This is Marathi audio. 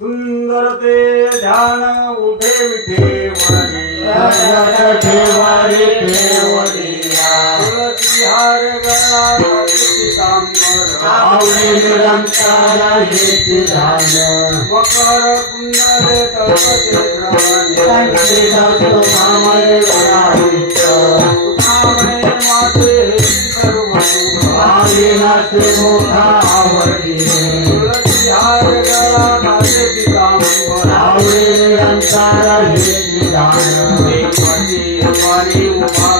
सुंदर ते ध्यान उभे विठेवरी तुळसी हार गळा पितांबर मकर कुंडले तळपते तुकामणे माते सर्व तुळसी हार गळा माझे पितांबर देवाची हमारी उभा